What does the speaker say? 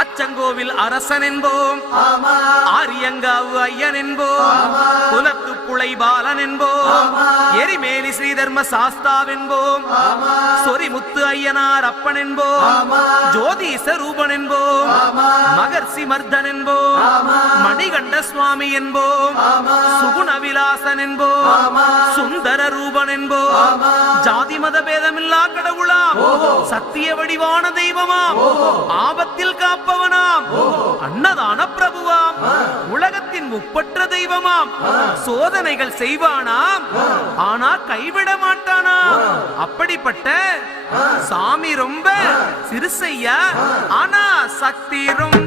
அச்சங்கோவில் அரசன் என்போம், ஆரியங்காவு ஐயன் என்போம், குலத்து புளை பாலன் என்போம், எரிமேலி ஸ்ரீதர்ம சாஸ்தாவென்போம், சொரிமுத்து ஐயனார் அப்பன் என்போம், ஜோதிச ரூபன் என்போம், மகர்ஷி மர்தன் என்போம், மணிகண்ட சுவாமி என்போம், சுகுணவிலாசன் என்போம், சுந்தர ரூபன் என்போம், ஜாதி மத பேதமில்லா கடவுளாம், சத்திய வடிவான தெய்வமாம், ஆபத்தில் காப்பவனாம், அன்னதான பிரபுவாம், உலகத்தின் முப்பற்ற தெய்வமாம், சோதனைகள் செய்வானாம் ஆனா கைவிட மாட்டானாம். அப்படிப்பட்ட சாமி ரொம்ப சிறுசையா ஆனா சக்தி ரொம்ப